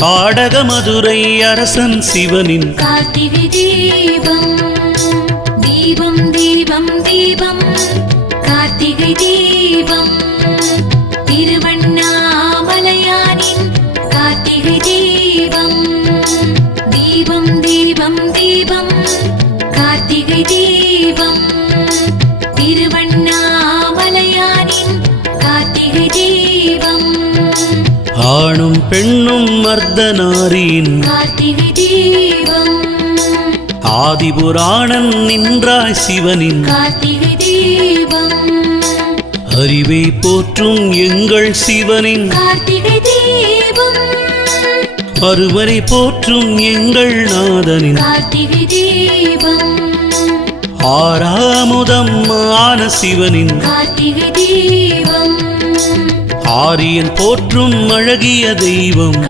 பாடக மதுரை அரசன் சிவனின் கார்த்திகை தீபம் தீபம் தீபம் தீபம். கார்த்திகை தீபம் திருவண்ணாமலையானின் கார்த்திகை தீபம். தீபம் தீபம் தீபம் கார்த்திகை தீபம். திருவண்ணாமலையானின் கார்த்திகை தீபம். ஆணும் பெண்ணும் மர்தனாரின் ஆதிபுராணன் நின்றாய் சிவனின் அறிவை போற்றும் எங்கள் சிவனின் அறுவரை போற்றும் எங்கள் நாதனின் ஆறாமுதம் ஆன சிவனின் கார்த்திகை தீபம் ஆரியன் போற்றும் அழகிய தெய்வம்.